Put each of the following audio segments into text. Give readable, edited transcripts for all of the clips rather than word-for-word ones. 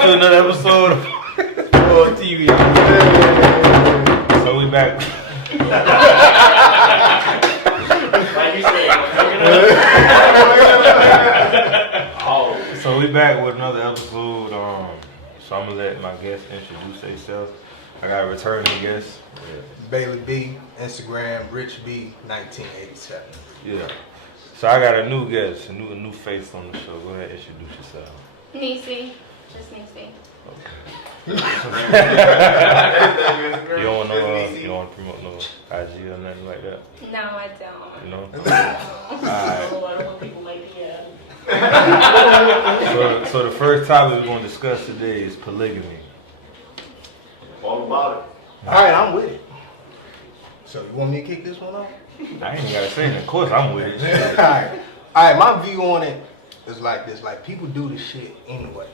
to another episode of TV. So we back. Like you said, So we back with another episode. So I'm gonna let my guests introduce themselves. I got a returning guest. Bailey B, Instagram, Rich B, 1987. Yeah. So I got a new guest, a new face on the show. Go ahead, introduce yourself. Nisi. Just Nisi. You don't want you don't want to promote no IG or nothing like that. No, I don't. You know. I don't want people like So the first topic we're gonna discuss today is polygamy. All about it. Alright, I'm with it. So you want me to kick this one off? I ain't even gotta say it. Of course I'm with it. Alright, my view on it is like this. Like, people do this shit anyway.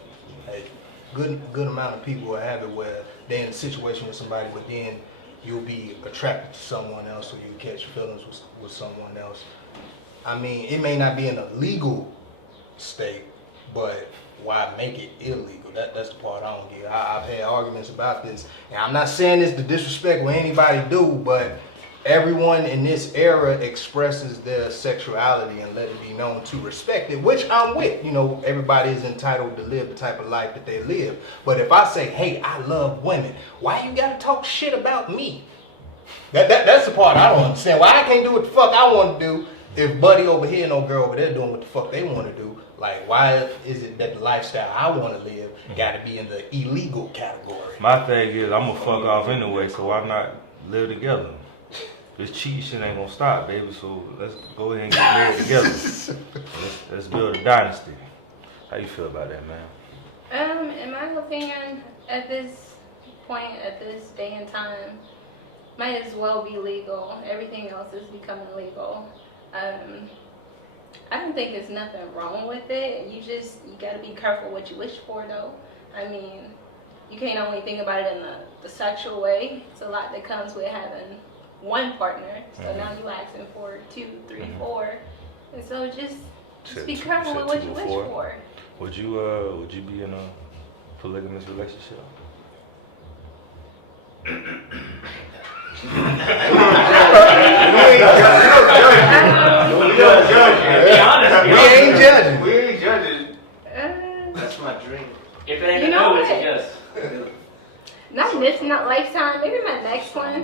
Like, good amount of people will have it where they're in a situation with somebody, but then you'll be attracted to someone else, or you catch feelings with someone else. I mean, it may not be in a legal state, but why make it illegal? That's the part I don't get. I've had arguments about this, and I'm not saying this to disrespect what anybody do, but everyone in this era expresses their sexuality and let it be known to respect it, which I'm with. You know, everybody is entitled to live the type of life that they live. But if I say, hey, I love women, why you gotta talk shit about me? That's the part I don't understand. Why I can't do what the fuck I want to do if buddy over here and no girl over there doing what the fuck they want to do. Like, why is it that the lifestyle I want to live got to be in the illegal category? My thing is, I'm gonna fuck off anyway, so why not live together? This cheat shit ain't gonna stop, baby. So let's go ahead and get married together. Let's build a dynasty. How you feel about that, man? In my opinion, at this point, at this day and time, might as well be legal. Everything else is becoming legal. I don't think there's nothing wrong with it. You gotta be careful what you wish for, though. I mean, you can't only think about it in the sexual way. It's a lot that comes with having one partner. So now you asking for 2, 3, 4. And so just be careful with what you wish for. Would you be in a polygamous relationship? We ain't judging. That's my dream. If it ain't You a know no, it's a what? yes. Not this, not lifetime. Maybe my next one.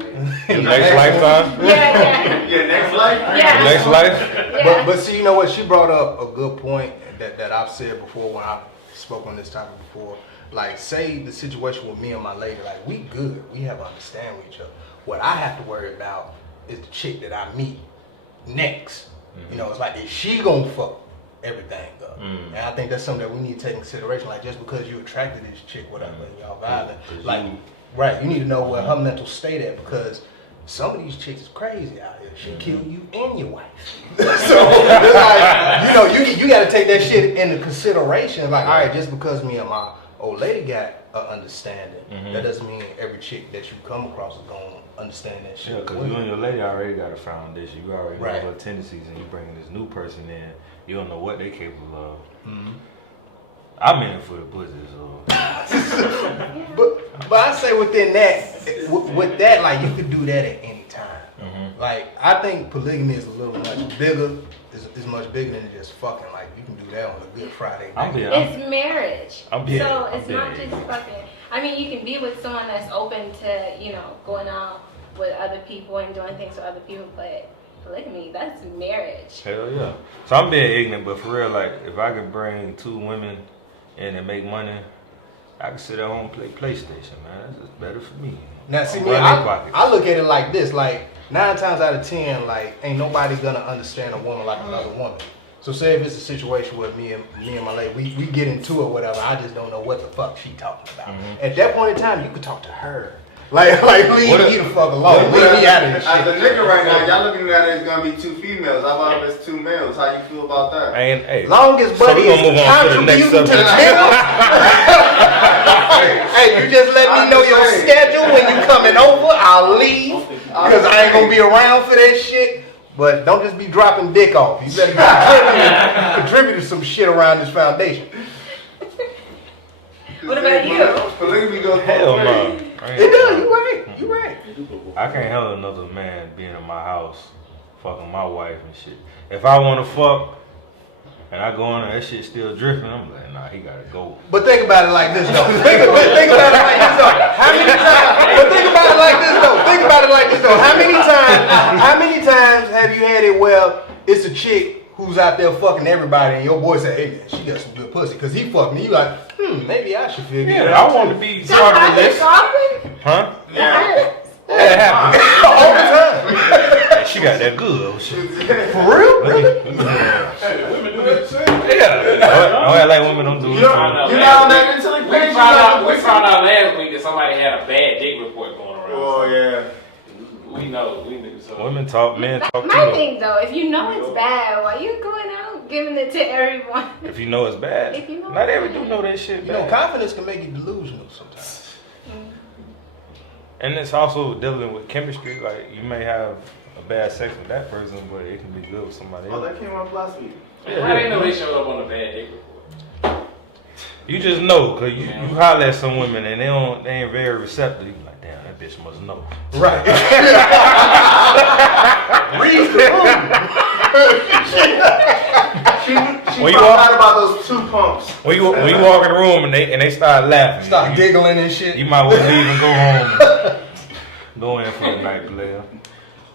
Next lifetime? Yeah. Yeah, next life. Yeah. Next life? Yeah. But see, you know what? She brought up a good point that I've said before when I spoke on this topic before. Like, say the situation with me and my lady, like, we good. We have understanding with each other. What I have to worry about is the chick that I meet next. You know, it's like, is she gonna fuck everything up? And I think that's something that we need to take in consideration. Like, just because you attracted this chick, whatever, and y'all vibing, like, right, you need to know where her mental state at, because some of these chicks is crazy out here. She'll kill you and your wife. So it's like, you know, you got to take that shit into consideration. Like, all right, just because me and my old lady got an understanding, that doesn't mean every chick that you come across is gonna understand that shit. Yeah, because you and your lady already got a foundation. You already know Right. her tendencies, and you bringing this new person in. You don't know what they capable of. I'm in it for the pussy, so. But I say within that, with that, like, you could do that at any time. Like, I think polygamy is a little much bigger. It's much bigger than just fucking. Like, you can do that on a Good Friday night. It's marriage. I'm so it's not just fucking. I mean, you can be with someone that's open to, you know, going out with other people and doing things with other people, but polygamy, that's marriage. Hell yeah. So I'm being ignorant, but for real, like, if I could bring 2 women in and make money, I can sit at home and play PlayStation, man. That's just better for me. Now, see, I'm me, running pockets. I look at it like this. Like, 9 times out of 10, like, ain't nobody gonna understand a woman like another woman. So say if it's a situation where me and my lady, we get into it, whatever, I just don't know what the fuck she talking about. At that point in time, you could talk to her. Like leave me the fuck alone. Leave me out of this As shit. a nigga right now, y'all looking at it, it's gonna be 2 females. How about if it's 2 males? How you feel about that? And hey, Long as so buddy we gonna move is on to the next contributing to the subject. table. Hey, you just let me know your schedule when you coming over. I'll leave because I ain't gonna be around for that shit. But don't just be dropping dick off. You better contribute some shit around this foundation. What about you? Polygamy goes Hell both no. ways. It does. You right. You right. I can't handle another man being in my house, fucking my wife and shit. If I want to fuck and I go in there, that shit still drifting, I'm like, nah, he gotta go. But think about it like this though. Think about it like this though. How many times? But think about it like this though. Think about it like this though. How many times have you had it where it's a chick who's out there fucking everybody and your boy say, hey man, she got some good pussy because he fucked me. You like, maybe I should feel good. Yeah, I want to be part of this. Huh? Yeah. Yeah, it happens. All the time. She got that good shit. For real? Really? Women do that too. Yeah. Don't act like women don't do it. You know that until he We pays found out last week that somebody had a bad dick report going around. Oh yeah. We knew. So. Women talk, men talk too My much. thing though, if you know it's bad, why you going out giving it to everyone? If you know it's bad. If you know Not it's every bad. dude know that shit You know, bad. confidence can make you delusional sometimes. And it's also dealing with chemistry. Like, you may have a bad sex with that person, but it can be good with somebody Oh, else. that came out last week. How they know they showed up on the bad dick report? You just know, cause you holler at some women and they ain't very receptive. You be like, damn, that bitch must know. Right. Read the She When you found walk- out about those 2 pumps. When you walk in the room and they start laughing, Start you, giggling and shit. you might well leave and go home. And go in for the night, player.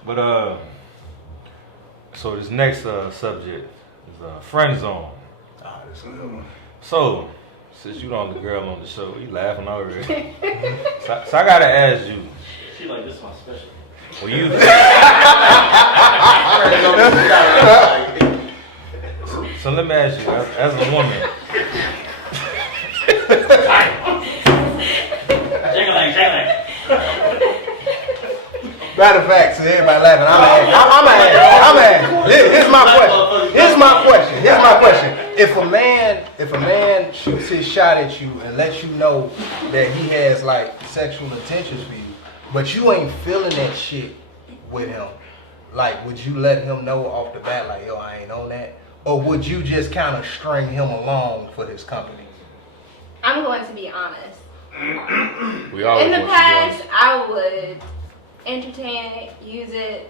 But so this next subject is friend zone. Ah, that's a good one. So, since you the only girl on the show, you laughing already. so I gotta ask you, She like, this one special. when you so let me ask you, as a woman, Jangling. Matter of fact, so everybody laughing. I'm asking. Here's my question. If a man shoots his shot at you and lets you know that he has like sexual intentions for you, but you ain't feeling that shit with him, like would you let him know off the bat, like, yo, I ain't on that? Or would you just kind of string him along for his company? I'm going to be honest. we always In the want past, I would entertain it, use it,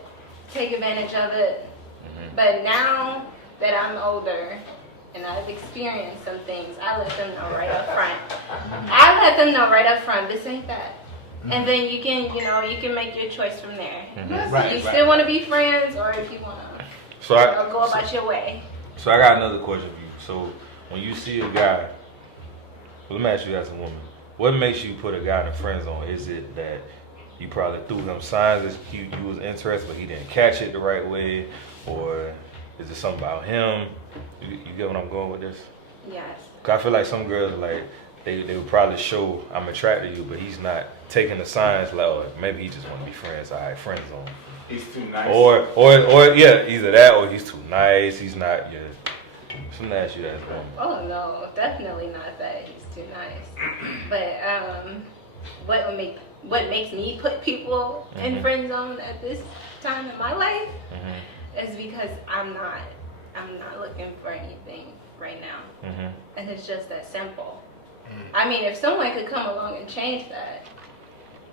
take advantage of it. But now that I'm older and I've experienced some things, I let them know right up front. This ain't that. And then you can make your choice from there. Right, You still want to be friends, or if you want to So go about your way. So I got another question for you. So when you see a guy, let me ask you as a woman, what makes you put a guy in a friend zone? Is it that you probably threw him signs that you was interested, but he didn't catch it the right way, or is it something about him? You get what I'm going with this? Yes. Cause I feel like some girls like they would probably show I'm attracted to you, but he's not taking the signs like, oh, maybe he just want to be friends. All right, friend zone. He's too nice. Or yeah, either that or he's too nice. He's not your. So let me ask you that as a woman. Oh no, definitely not that. He's too nice. But what makes me put people in friend zone at this time in my life is because I'm not looking for anything right now, and it's just that simple. I mean, if someone could come along and change that,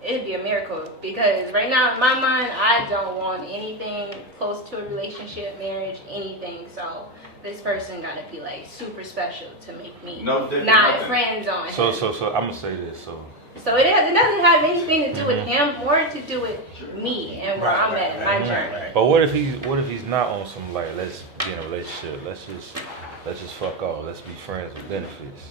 it'd be a miracle, because right now in my mind, I don't want anything close to a relationship, marriage, anything. So this person gotta be like super special to make me No different, not nothing. friend zone. So I'm gonna say this. So it doesn't have anything to do with him, more to do with me and where I'm at in my journey. but what if he's not on some like, let's be in a relationship, let's just fuck off, let's be friends with benefits.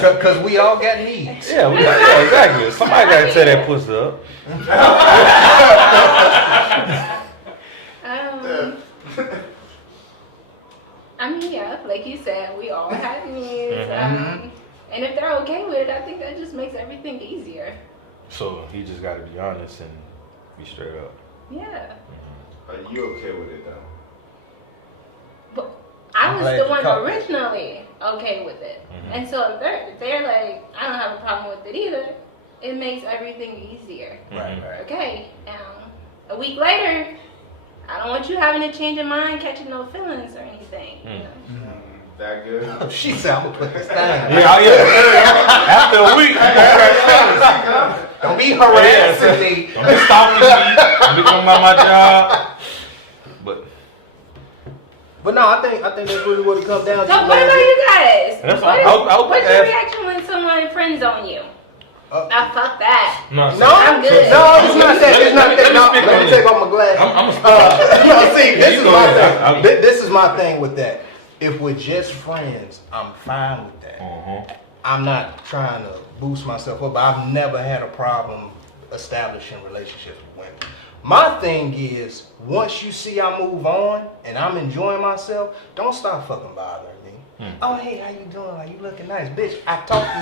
Because we all got needs. Yeah, exactly. Somebody gotta tear that pussy up. I mean, yeah, like you said, we all have needs. And if they're okay with it, I think that just makes everything easier. So he just gotta be honest and be straight up. Yeah. Are you okay with it though? But I was glad the you one caught that. originally okay with it. And so if they're like, I don't have a problem with it either, it makes everything easier. Right. Okay, a week later, I don't want you having a change of mind, catching no feelings or anything. You know? That good? She said, I'm gonna put this down. Yeah. After a week, Don't be harassing me. don't be stalking me. Don't be coming about my job. But no, I think that's really what it comes down to. So what about you guys? That's What's your reaction when someone friends on you? Now fuck that. No, I'm good. No, it's not that. It's not that. No, let me take off my glasses. No, see, this is my thing. This is my thing with that. If we're just friends, I'm fine with that. I'm not trying to boost myself up, but I've never had a problem establishing relationships with women. My thing is, once you see I move on and I'm enjoying myself, don't stop fucking bothering me. Oh, hey, how you doing? Like, you looking nice. Bitch, I talked to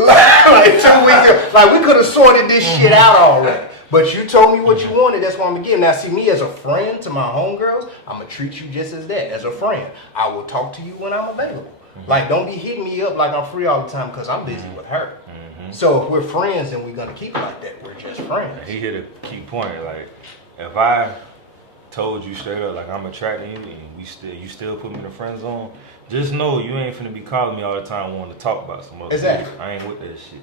you like 2 weeks ago. Like, we could have sorted this shit out already. But you told me what you wanted, that's what I'm gonna give. Now, see, me as a friend to my homegirls, I'm gonna treat you just as that, as a friend. I will talk to you when I'm available. Like, don't be hitting me up like I'm free all the time because I'm busy with her. So if we're friends and we're gonna keep it like that, we're just friends. He hit a key point. Like, if I told you straight up, like, I'm attracting you and you still put me in the friend zone, just know you ain't finna be calling me all the time wanting to talk about some other Exactly. shit. I ain't with that shit.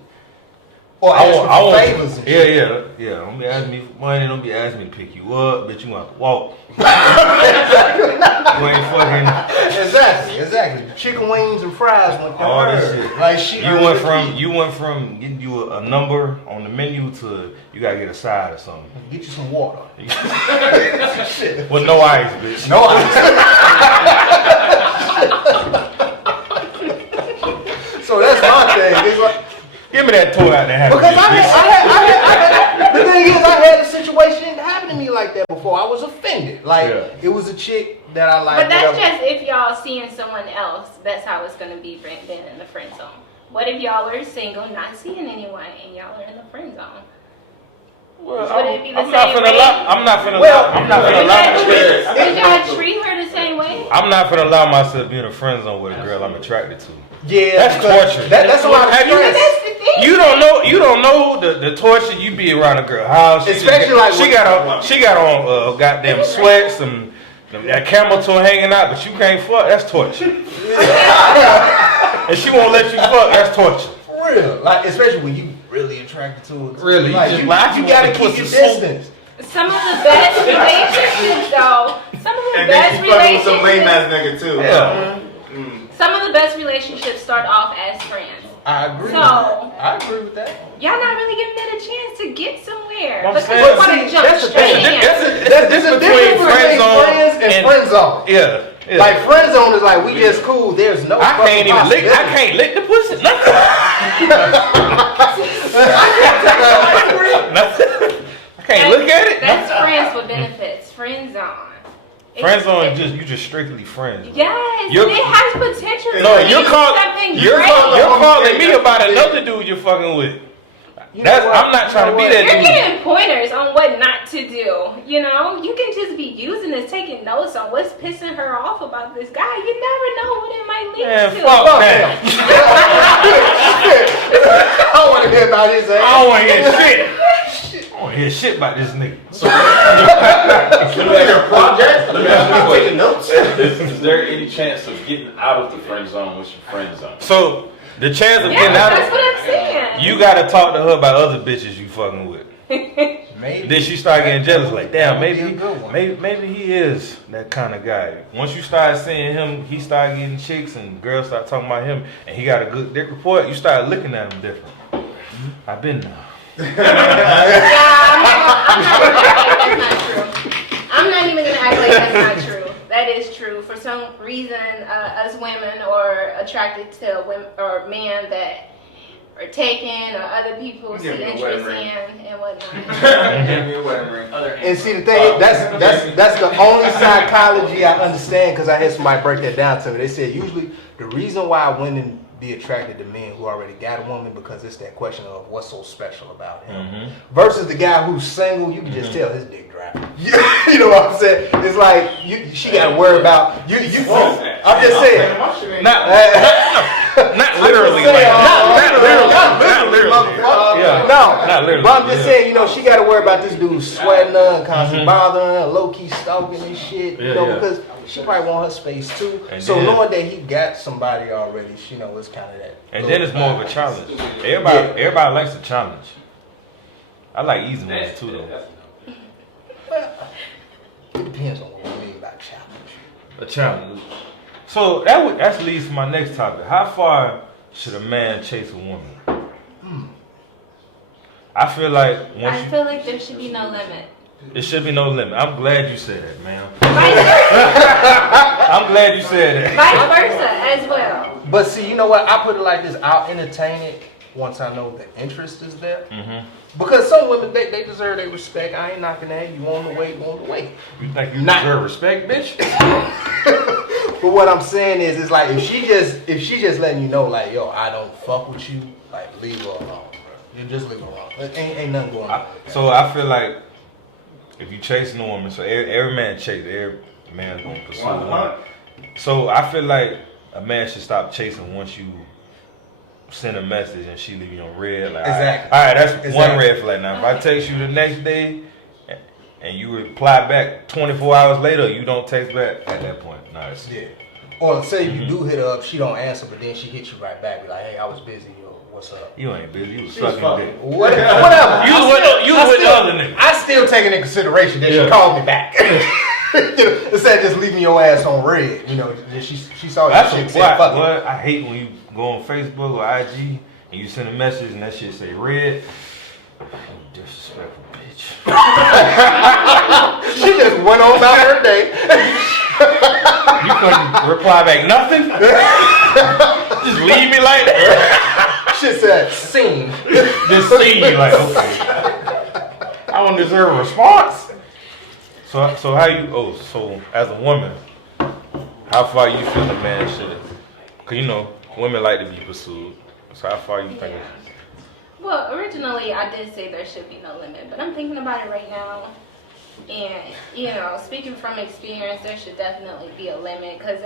Or ask for favors and shit. Yeah. Don't be asking me for money. Don't be asking me to pick you up. Bitch, you gonna have to walk. You ain't fucking. Exactly. Chicken wings and fries went to All her. this shit. Like she. You went from getting you a number on the menu to you gotta get a side or something. Get you some water. With no ice, bitch. No ice. So that's my thing. It's like, Give me that toy out there. because the thing is, I had a situation happen to me like that before. I was offended. Like, it was a chick that I liked. But that's just if y'all seeing someone else. That's how it's gonna be then in the friend zone. What if y'all are single, not seeing anyone, and y'all are in the friend zone? Well, Would it be the I'm not same finna way? allow. I'm not finna allow. Did y'all treat her the same way? I'm not finna allow myself to be in a friend zone with a girl I'm attracted to. Yeah, That's torture. That's a lot of Have you- stress. That's the thing. You don't know the torture you be around a girl house. Especially like she got on goddamn sweats and that camel toe hanging out, but you can't fuck. That's torture. And she won't let you fuck. That's torture. For real. Like, especially when you really attracted to her. Really, Like, you you gotta keep your distance. Some of the best relationships, though. Some of the And then best she fucking with some lame relationships. ass nigga too. Yeah. Some of the best relationships start off as friends. I agree. So- I agree with that. Y'all not really giving it a chance to get somewhere I'm because saying- you want to See, jump that's the straight thing. in. There's a difference between friends and friend zone. Yeah. Like, friend zone is like, we just cool. There's no I can't even lick. I can't lick the pussy. Nothing. Nothing. I can't look at it. That's friends with benefits. Friend zone. Friend zone is just you just strictly friends. Yes, You're- and it has potential. No, to you're be something you're great. calling me about another dude you're fucking with. You know what? I'm not trying to be that You're dude. getting pointers on what not to do. You know, you can just be using this, taking notes on what's pissing her off about this guy. You never know what it might lead Man, to. fuck that. I don't want to hear about his ass. I don't want to hear shit. I don't hear shit about this nigga. Project? Let me ask you taking notes. Is there any chance of getting out of the friend zone with your friend zone? So the chance of Yeah, getting out that's of what I'm saying. you gotta talk to her about other bitches you fucking with. Maybe. Then she start getting jealous, like, damn, That would be a good one. maybe he is that kind of guy. Once you start seeing him, he start getting chicks and girls start talking about him, and he got a good dick report, you start looking at him different. I've been there. I'm not even gonna act like that's not true. That is true. For some reason, us women are attracted to women or men that are taken or other people see Give me a interest wedding in and whatnot. Give me a wedding ring. And see, the thing, that's the only psychology I understand, because I had somebody break that down to me. They said usually the reason why women be attracted to men who already got a woman, because it's that question of what's so special about him. Versus the guy who's single, you can just tell his dick dry. You know what I'm saying? It's like she got to worry about you. I'm just saying. Not literally, like, not literally. Yeah. Not literally. But I'm just saying, you know, she got to worry about this dude sweating her and constantly bothering her, low key stalking and shit. You know, because she probably want her space too. And so then, knowing that he got somebody already, you know, it's kind of that. And then it's more of a challenge. Everybody likes a challenge. I like easy ones too, though. Well, it depends on what we mean by challenge. A challenge. So that leads to my next topic. How far should a man chase a woman? I feel like I feel like there should be no limit. it should be no limit. I'm glad you said that, man. Vice versa. I'm glad you said that. Vice versa as well. But see, you know what? I put it like this: I'll entertain it once I know the interest is there. Because some women, they deserve their respect. I ain't knocking that. You want to wait, want to wait. You think you deserve respect, bitch? But what I'm saying is, it's like if she just letting you know, like, yo, I don't fuck with you, like, leave her alone, bro. You just leave her alone. Ain't nothing going on. So I feel like if you chasing a woman, so every man chase, every man's gonna pursue a woman. So I feel like a man should stop chasing once you send a message and she leave you on red. Like, Exactly. All right, that's one red flag. Now, if I text you the next day and you reply back 24 hours later, you don't text back at that point. Nice. Yeah. Or say you do hit her up, she don't answer, but then she hits you right back, be like, hey, I was busy, yo, what's up? You ain't busy. You was sucking dick. Whatever. You was with the other nigga. I still take it in consideration that she called me back. Instead of just leaving your ass on red, you know, she saw your shit and said, fuck it. I hate when you go on Facebook or IG and you send a message and that shit say red. You disrespectful bitch. She just went on about her day. You couldn't reply back nothing? Just leave me like that? She said, seen. Just see you like, okay. I don't deserve a response. So how you, so as a woman, how far you feel a man should? Cause you know, women like to be pursued. So how far you think? Well, originally I did say there should be no limit, but I'm thinking about it right now. And, you know, speaking from experience, there should definitely be a limit. Because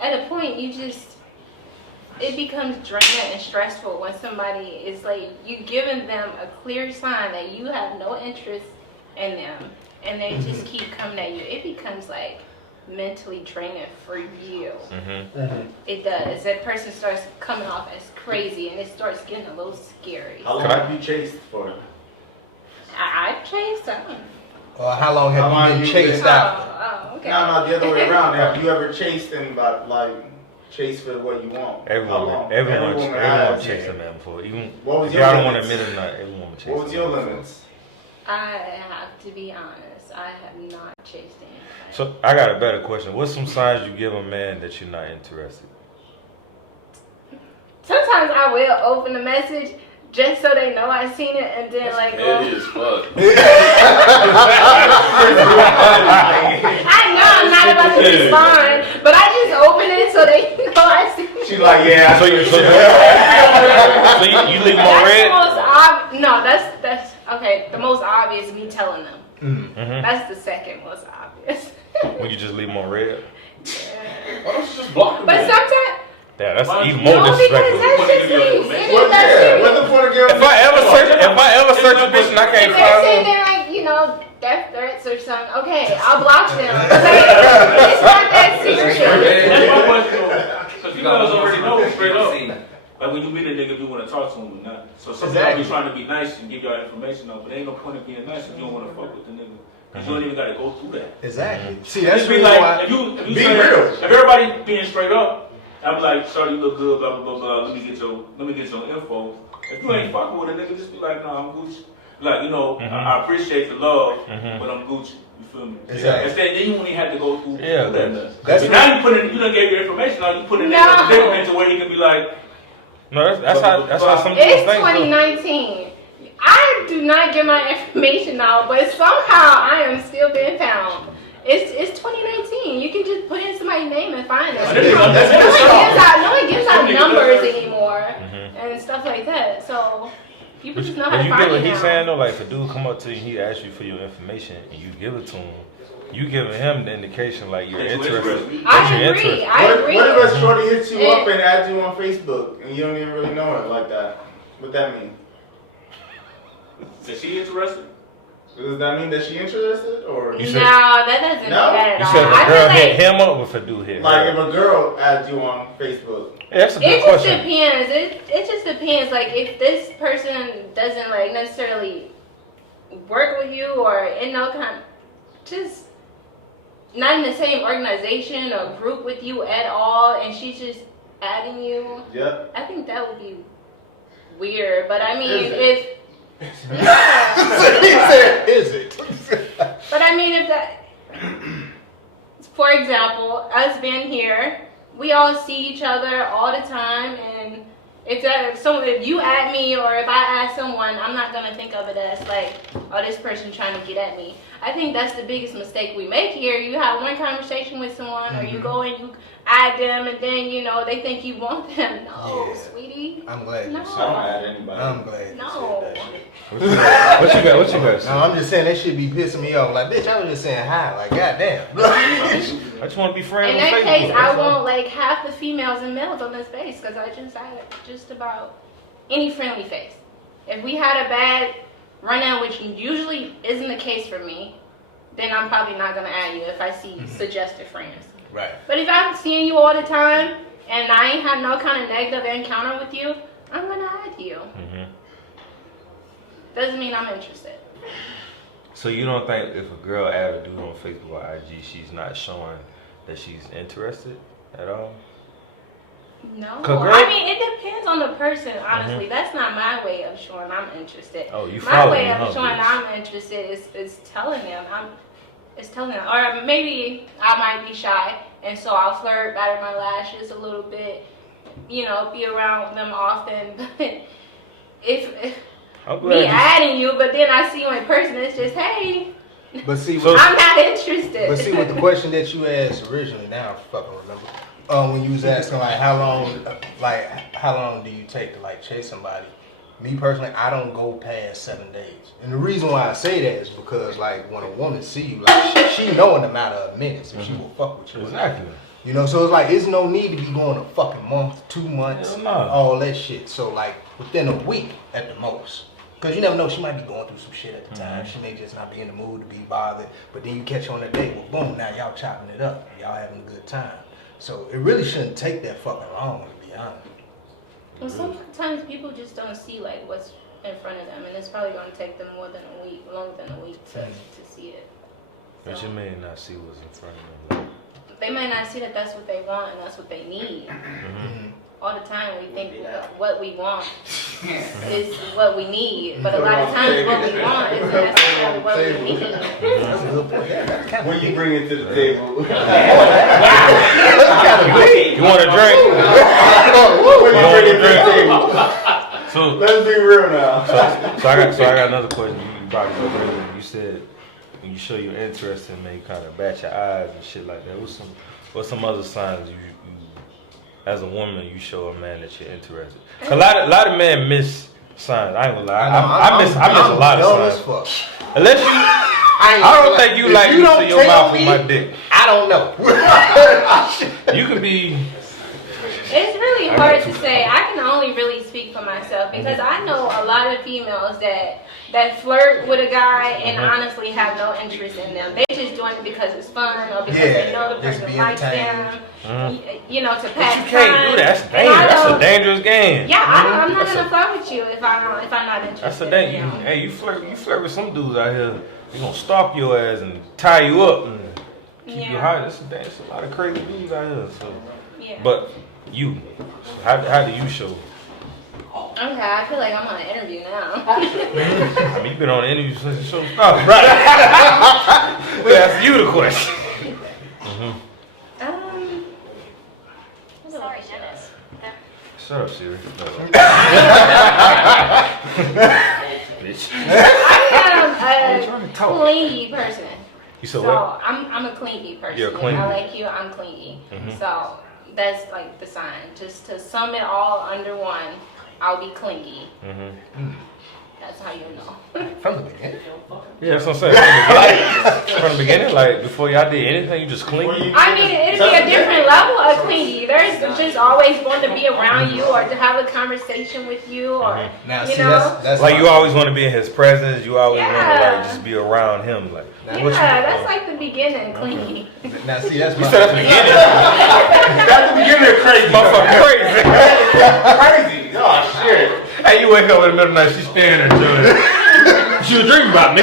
at a point, it becomes draining and stressful when somebody is like, you giving them a clear sign that you have no interest in them. And they just keep coming at you. It becomes like mentally draining for you. It does. That person starts coming off as crazy and it starts getting a little scary. How long have you chased for? I've chased them. How long have you been chased after? Oh, okay. No, the other way around. Have you ever chased and chase for what you want? Everyone chased a man before. Even What was if your y'all don't want to limits? admit it or not, everyone chased. What was your limits? I have to be honest. I have not chased anything. So I got a better question. What's some signs you give a man that you're not interested? Sometimes I will open the message just so they know I seen it, and then like, Petty as fuck. I know I'm not about to respond, but I just open it so they know I seen it. She's like, yeah. So you leave them on That's red? the most that's okay. The most obvious, me telling them. That's the second most obvious. When you just leave them on red? Why don't you just block them? But sometimes, Yeah, that's even no, more because disrespectful. that's just me. It is that What's the point of giving If I ever search a bitch and I can't If they're find sitting her, there like, you know, death threats or something, okay, I'll block them. It's not that serious. That's my question though. So females already know straight up. Like when you meet a nigga, you want to talk to him or not. So sometimes be trying to be nice and give y'all information though, but ain't no point in being nice if you don't want to fuck with the nigga. Cause you don't even gotta go through that. Exactly. See, that's Just the be reason like, why. if you Be say, real. if everybody being straight up, I'm like, sorry, you look good, blah blah blah blah. Let me get your info. If you ain't fucking with a nigga, just be like, no, I'm Gucci. Like, you know, I appreciate the love, but I'm Gucci. You feel me? Exactly. Instead, then you won't even have to go through Yeah, that. that's But now you done gave your information. Now you put it in No. to where he can be like, no, that's how some people It's think. 2019. I do not get my information out, but somehow I am still being found. It's 2019. You can just put in somebody's name and find them. No one gives out numbers anymore and stuff like that. So people just know how But to you find get you what he's now. saying though, like if a dude come up to you, he asks you for your information and you give it to him, you giving him the indication like you're interested. I agree. What if a shorty hits you up and adds you on Facebook and you don't even really know her like that? What that mean? Is she interested? Does that mean that she interested, or You No, said- that doesn't mean No? that at You all. said if a I girl feel hit like him up, or if a dude hit like if her? a girl adds you on Facebook? Yeah, that's a good it just question. depends. It just depends. Like if this person doesn't like necessarily work with you or in no kind, just not in the same organization or group with you at all, and she's just adding you. Yep. I think that would be weird. But I mean, Is it? if He said, "Is it?" but I mean, if that, for example, us being here, we all see each other all the time, and if you add me or if I add someone, I'm not gonna think of it as like, oh, this person trying to get at me. I think that's the biggest mistake we make here. You have one conversation with someone, or you go and you add them, and then they think you want them. No, Yeah. sweetie. I'm glad you No. said I don't that. add anybody. I'm glad you No. said that shit. What you got? No, I'm just saying that shit be pissing me off. Like, bitch, I was just saying hi. Like, goddamn. I just want to be friends In on that Facebook. case, I that's all. want like half the females and males on this face because I just had just about any friendly face. If we had a bad run-in, which usually isn't the case for me, then I'm probably not gonna add you if I see suggested friends. Right. But if I'm seeing you all the time and I ain't had no kind of negative encounter with you, I'm gonna add you. Mhm. Doesn't mean I'm interested. So you don't think if a girl add a dude on Facebook or IG, she's not showing that she's interested at all? No, 'Cause girl- I mean it depends on the person. Honestly, that's not my way of showing I'm interested. Oh, you My follow way me, of huh, showing bitch? I'm interested is telling them or maybe I might be shy, and so I'll flirt, batter my lashes a little bit, be around them often. But if I'm glad me you- adding you, but then I see you in person, it's just hey, But see, So- I'm not interested. But see, with the question that you asked originally, now I fucking remember. When you was asking like how long do you take to like chase somebody? Me personally, I don't go past 7 days. And the reason why I say that is because like when a woman see you, like she know in a matter of minutes if she will fuck with you. or not. Exactly. So it's like there's no need to be going a fucking month, 2 months, Hell no. all that shit. So like within a week at the most. Cause you never know, she might be going through some shit at the time. She may just not be in the mood to be bothered. But then you catch her on a date, well boom, now y'all chopping it up. Y'all having a good time. So it really shouldn't take that fucking long, to be honest. Well, sometimes people just don't see like what's in front of them, and it's probably going to take them longer than a week to see it. But So, you may not see what's in front of them. they might not see that that's what they want and that's what they need. Mhm. All the time we think what we want is what we need, but a lot of times what we want isn't necessarily what we need. That's a good point. Yeah, that's kind What of you bringing to the table? You want a drink? What you bringing to the table? So Let's be real now. So I got another question. You brought it up earlier. You said when you show your interest in me, kind of bat your eyes and shit like that. What's some other signs you as a woman you show a man that you're interested? A lot of men miss signs. I ain't gonna lie. I miss a lot of signs. Unless you, I don't think you like me to your mouth with my dick. I don't know. You can be. It's really hard to say. I can only really speak for myself because I know a lot of females that flirt with a guy and honestly have no interest in them. They just doing it because it's fun or because they know the just person be likes entertained. them. To But pass you can't time. do that. That's And dangerous. I That's a don't- dangerous game. Yeah, I'm not That's gonna a- flirt with you if I'm not interested. That's a danger. You know? Hey, you flirt with some dudes out here. They gonna stalk your ass and tie you up and keep you Yeah. high. That's a lot of crazy dudes out here. So, Yeah. but you, how do you show? Okay, I feel like I'm on an interview now. I mean, you've been on the interview since the show started, right? We asked you the question. Sorry, Dennis. Shut up, Siri. Bitch. I'm a clingy person. You said So what? I'm a clingy person. You're clingy. If I like you, I'm clingy. Mhm. So that's like the sign. Just to sum it all under one, I'll be clingy. Mm-hmm. That's how you know. From the beginning. Yeah, that's what I'm saying. From the beginning, like before y'all did anything, you just clingy. I mean, it'd be a different level of clingy. There's just always wanting to be around you or to have a conversation with you or, Now, you see, know. that's Like you always want to be in his presence. You always want to Yeah. like just be around him. Like Yeah, that's like the beginning, clingy. Now, see, that's you my. said at the beginning. That's the beginning of crazy. Motherfucker crazy. Crazy. Oh shit. Hey, you wake up in the middle of the night, she's staring at you. She was dreaming about me.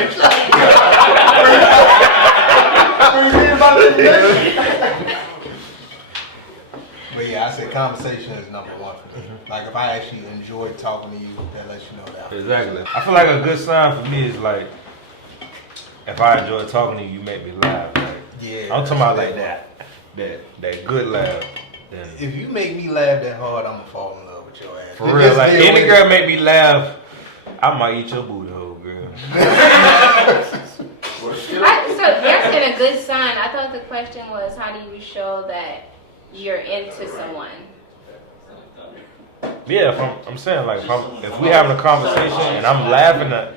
But yeah, I say conversation is number one for me. Like if I actually enjoy talking to you, that lets you know that. Exactly. I feel like a good sign for me is like if I enjoy talking to you, you make me laugh. Like, Yeah. I'm talking about like that good laugh. Then If you make me laugh that hard, I'm gonna fall in love with your ass. for real, like any girl make me laugh, I might eat your booty hole, girl. So that's in a good sign. I thought the question was, how do you show that you're into someone? Yeah, I'm saying like if we having a conversation and I'm laughing at,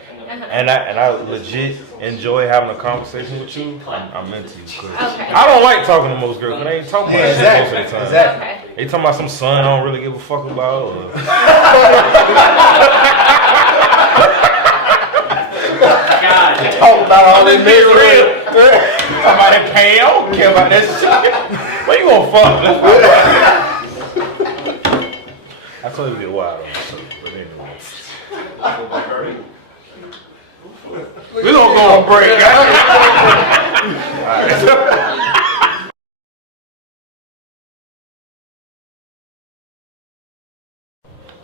and I legit enjoy having a conversation with you, I'm into you. 'Cause Okay. I don't like talking to most girls, but they ain't talking about shit most of the time. Exactly. Okay. They talking about some son I don't really give a fuck about. Or talk about all this misery. Talk about that pay, I don't care about that shit. Where you gonna fuck? I told you to get wild on this, but anyway. We gonna go on break, guys.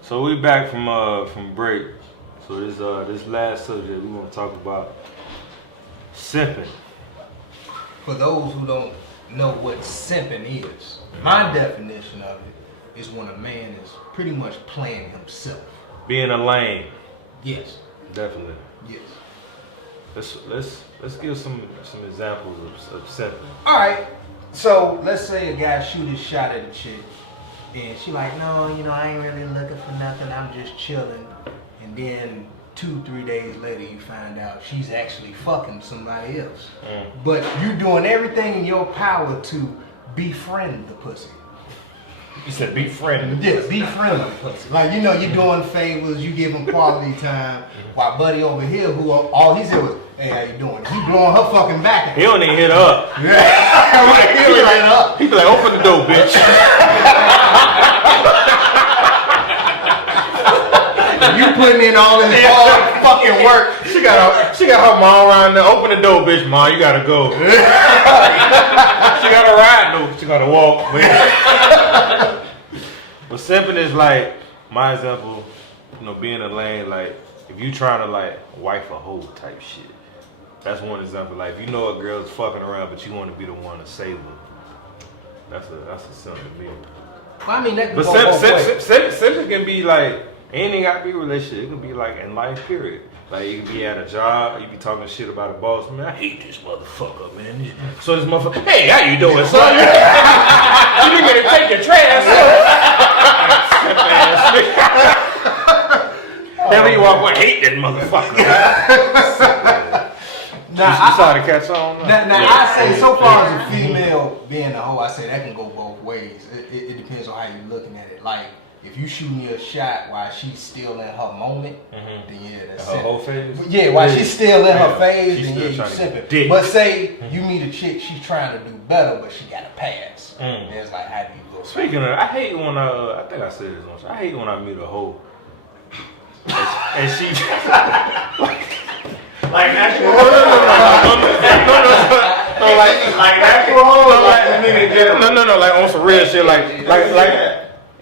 So we back from break. So this last subject we want to talk about simping. For those who don't know what simping is, my definition of it is when a man is pretty much playing himself. Being a lame, Yes. definitely. Yes. Let's give some examples of simping. All right. So let's say a guy shoot his shot at a chick, and she like, no, I ain't really looking for nothing. I'm just chilling. And then 2-3 days later, you find out she's actually fucking somebody else. But you doing everything in your power to befriend the pussy. You said be friendly. Yeah, befriend the pussy. Like, you're doing favors, you give him quality time. While buddy over here, who all he said was, hey, how you doing? He blowing her fucking back. He don't even hit her up. He like, up. He be like, open the door, bitch. You putting in all this hard fucking work. She got her mom around there. Open the door, bitch, mom. You gotta go. She gotta ride though. She gotta walk. But simping is like my example. Being a lane. Like if you trying to like wife a hoe type shit. That's one example. Like if you know a girl's fucking around, but you want to be the one to save her. That's a simp to me. Well, I mean, that can But go both ways. simping can be like. Ain't even gotta be a relationship. It could be like in life, period. Like you could be at a job, you be talking shit about a boss. Man, I hate this motherfucker, man. So this motherfucker, hey, how you doing, son? You need me to take your trash, son. Never you walk away, hate that motherfucker. Now, You saw the catch on? Now I say, so far as a female being a hoe, I say that can go both ways. It depends on how you're looking at it. Like, if you shooting your shot while she's still in her moment, then yeah, that's Her it. whole phase? Yeah, while she's still in her Yeah. phase, She's then still yeah, you trying to get simping. dick. But say you meet a chick, she's trying to do better, but she got a pass. And it's like, how do you go? Speaking of, I hate when I think I said this once. I hate when I meet a hoe and she Like actual no, like actual hoes, like the nigga get him. no, like on some real shit, like I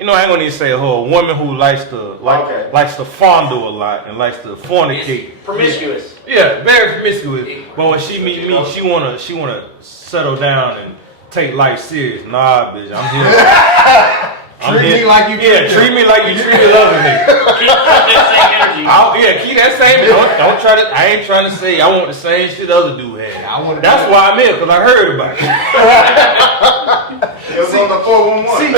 ain't gonna even say a hoe, a woman who likes to fondle a lot and likes to fornicate. Promiscuous. Yeah, very promiscuous. But when she meet me, she wanna settle down and take life serious. Nah, bitch, I'm here. Treat me like you treat me like you treated other niggas. Keep that same energy. Keep that same. Don't try to. I ain't trying to say I want the same shit other dude had. That's why I'm here, because I heard about it. It was on the 411. See,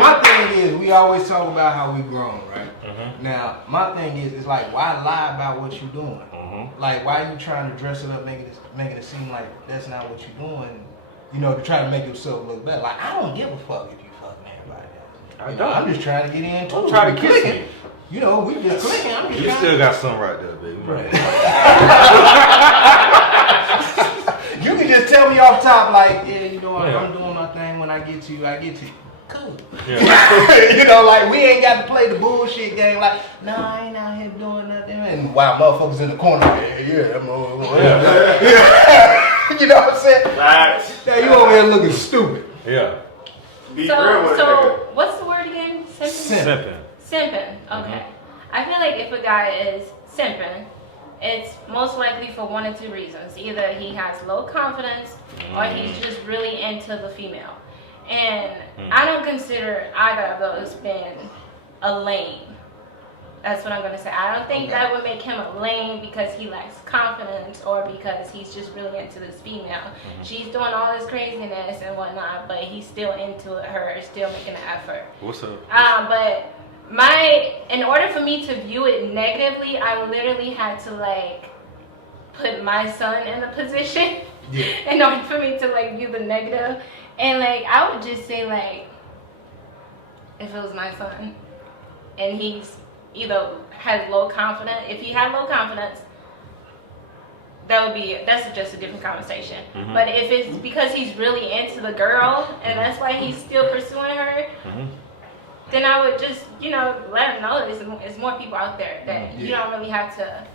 my thing is, we always always talk about how we grown, right? Now, my thing is, it's like, why lie about what you're doing? Like, why are you trying to dress it up, make it seem like that's not what you're doing? You know, to try to make yourself look better. Like, I don't give a fuck if you fucking everybody else. I don't. I'm just trying to get in. Don't try to kiss me. You know, we just clicking. I'm just You trying still got something right there, baby. Right. You can just tell me off top, like, yeah, you know, I'm doing my thing. When I get to you, I get to you. Cool. Yeah. You know, like, we ain't got to play the bullshit game. Like, nah, I ain't out here doing nothing. And while motherfuckers in the corner, yeah, you know what I'm saying? Right. Now you over here looking stupid. Yeah. Be real with So nigga. what's the word again? Simping? Simping. Simping. Okay. I feel like if a guy is simping, it's most likely for one of two reasons. Either he has low confidence or he's just really into the female. And I don't consider either of those being a lame. That's what I'm going to say. I don't think that would make him a lame because he lacks confidence or because he's just really into this female. She's doing all this craziness and whatnot, but he's still into her, still making an effort. What's up? But in order for me to view it negatively, I literally had to like put my son in a position in order for me to like view the negative. And like I would just say like, if it was my son and he's either has low confidence, if he had low confidence, that's just a different conversation. But if it's because he's really into the girl and that's why he's still pursuing her, then I would just, you know, let him know there's more people out there that you don't really have to,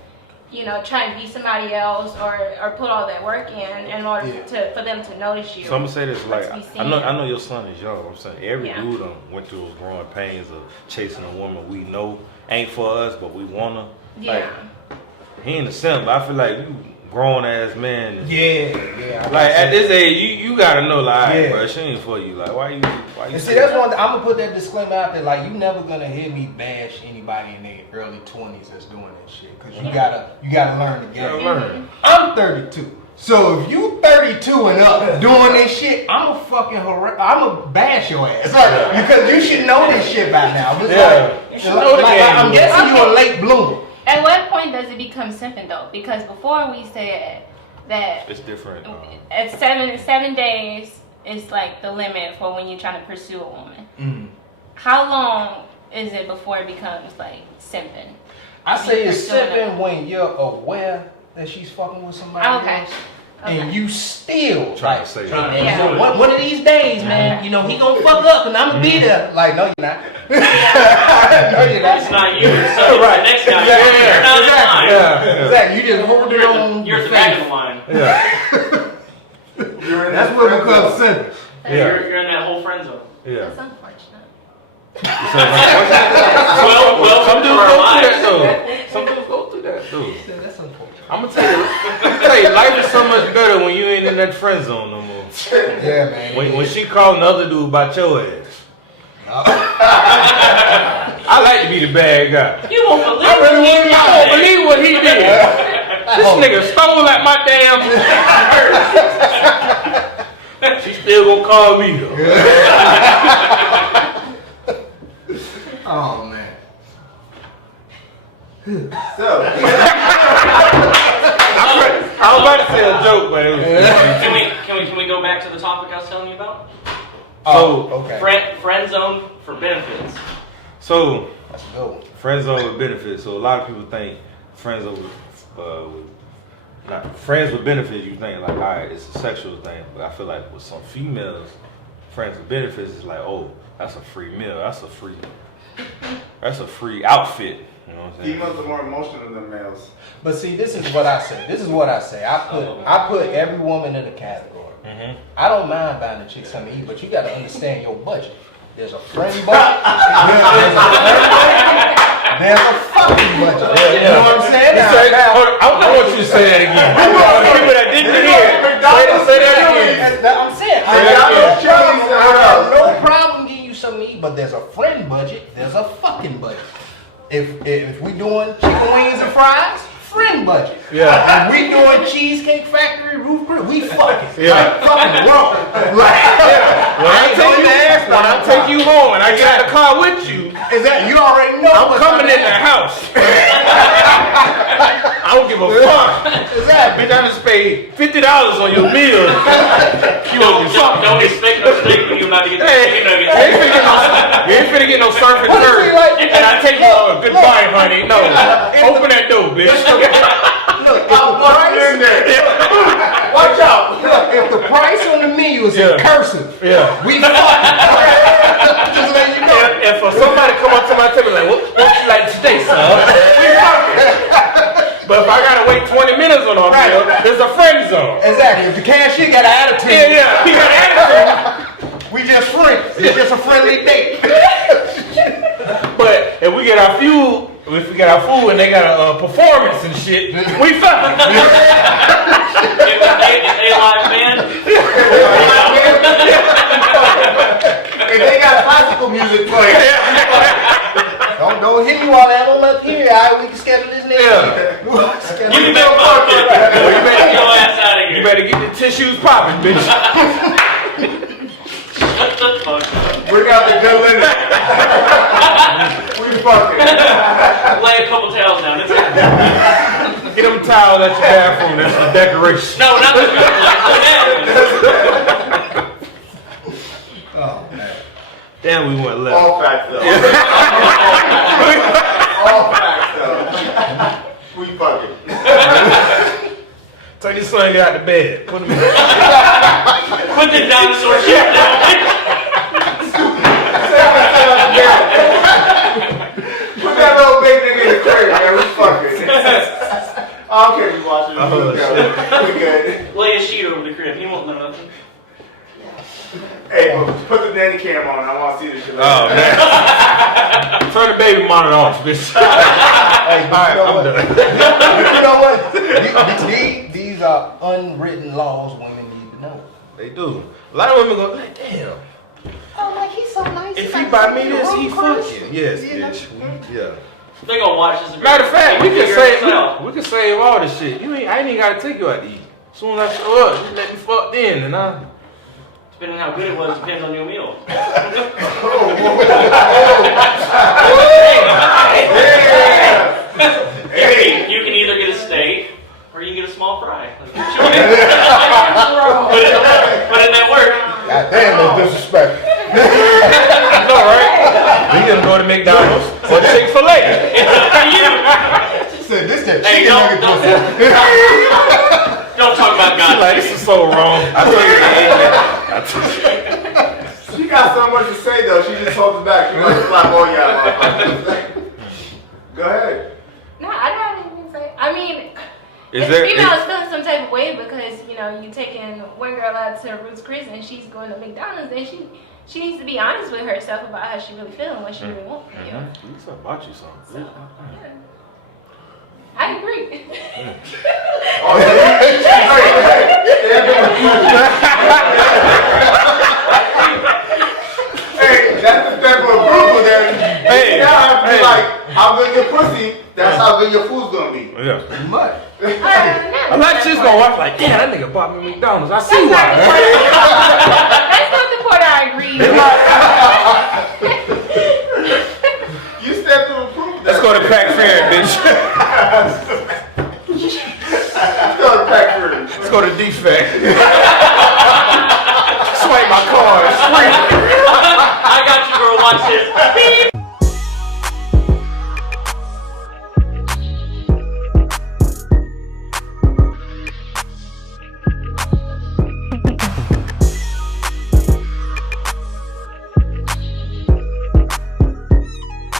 you know, try and be somebody else or put all that work in order for them to notice you. So I'm gonna say this, like, to be I know seen. your son is young. I'm saying every dude went through those growing pains of chasing a woman we know ain't for us, but we wanna. Like, he ain't a simp, but I feel like you grown ass man. Like at this age, you gotta know, like, bro, she ain't for you. Like, why you? And see, that's one thing. I'm gonna put that disclaimer out there. Like, you never gonna hear me bash anybody in their early 20s that's doing that shit. Cause you gotta learn the game. I'm 32. So if you 32 and up doing this shit, I'm a bash your ass. Because you should know this shit by now. I'm guessing you a late bloomer. At what point does it become simping though? Because before we said that it's different. At 7 days is like the limit for when you're trying to pursue a woman. How long is it before it becomes like simping? I say it's simping when you're aware that she's fucking with somebody else. And you still trying to say one of these days, man, you know, he gonna fuck up and I'm gonna be there. Like, no, you're not. No, you're not. It's not you. So right. The next guy. You're not in line. Exactly. You just hold it on. You're at the back of the line. That's what it becomes simping. You're in that whole friend zone. That's unfortunate. Well, some dudes go through that though. Some dudes go through that too. That's unfortunate. I'm gonna tell you, life is so much better when you ain't in that friend zone no more. Yeah, man. When she calling the other dude about your ass. I like to be the bad guy. You won't believe I won't believe what he did. This nigga stole at my damn. She still gonna call me though. Oh man. So, I was about to say a joke, but it was. Can we go back to the topic I was telling you about? Okay. Friend zone for benefits. So That's a good one. friend zone with benefits. So a lot of people think friends friends with benefits. You think like, all right, it's a sexual thing, but I feel like with some females, friends with benefits is like, oh, that's a free meal. That's a free outfit. You know what I'm saying? females are more emotional than males. But see, this is what I say. I put every woman in a category. I don't mind buying a chick something to eat, but you got to understand your budget. There's a friend budget. There's a fucking budget. You know what I'm saying? I want you to say that again. People that didn't hear, say that again. I'm saying, I have no problem getting you something to eat, but there's a friend budget. There's a fucking budget. If we doing chicken wings and fries, friend budget. If we doing Cheesecake Factory roof grill, we fucking. Like, fucking wrong. When I take you home and I get in the car with you, Is that you already know? I'm coming in the house. I don't give a fuck. Exactly. Bitch, I just paid $50 on your meal. Don't expect no steak when you're about to get the chicken nuggets. You ain't finna get no surf and turf. And I take you on goodbye, honey. No. Open that door, bitch. Look, watch out. Look, if the price on the menu is in cursive, we fucking. Just letting you know. If somebody come up to my table like, what you like today, son? We fucking. But if I gotta wait 20 minutes on our meal, there's a friend zone. Exactly. If the cashier got an attitude, Yeah, he got an attitude. we just friends. It's just a friendly date. But if we get our food, and they got a performance and shit, we fucking. If they live band, If they got classical music playing. Don't hit me while I'm up here. All right, we can schedule this next give me back my pocket. Get your ass out of here. You better get the tissues popping, bitch. Shut the fuck up. Bring out the good linen. We fucking. Lay a couple towels down. That's it. Get them towels at your bathroom. That's the decoration. No, not the good one. Oh man. Damn, we went left. All facts though. All facts though. We fucking. Take your son out to bed. Put him in. Put the dinosaur shit down. Put that little big nigga in the crib, man. We fucking. I don't care if you watching this. We good. Lay a sheet over the crib. He won't know nothing. Hey, put the nanny cam on. I want to see this shit. Oh man. Turn the baby monitor off, bitch. Hey, Alright, I'm done. You know what? These are unwritten laws women need to know. They do. A lot of women go, like, damn. Oh, like he's so nice. If he buy me this, he fucking. Yes, bitch. Yeah. They gonna watch this. Matter of fact, we can figure it out. save all this shit. I ain't even gotta take you out to eat. As soon as I show up, just let me fuck then, and I. Depending on how good it was, depends on your meal. Hey, you can either get a steak or you can get a small fry. Put in that work. God damn, that's disrespectful. I know, right? We gonna go to McDonald's or Chick-fil-A. It's up to you. Said this that Hey, chicken don't talk about She God. like, this is so wrong. I told you. She got so much to say though. She just holds it back. She like slap all y'all motherfuckers. Go ahead. No, I don't have anything to say. I mean, Is if there? females feeling some type of way because, you know, you taking one girl out to Ruth's Chris and she's going to McDonald's, then she needs to be honest with herself about how she really feeling, what she really wants from you. At least I bought you something. So, yeah. I agree. Oh, hey, that's the step of approval there. Hey, now I have to be hey. like, how good your pussy, that's how good your food's gonna be. Yeah. Much. I like she's gonna watch like, damn, that nigga bought me McDonald's. I see why. That's not the part I agree with. You step to approve that. Let's go to Pack Fair, bitch. Let's go to Pack Fair. Let's go to D-Fact. Swipe my card. I got you, girl. Watch this.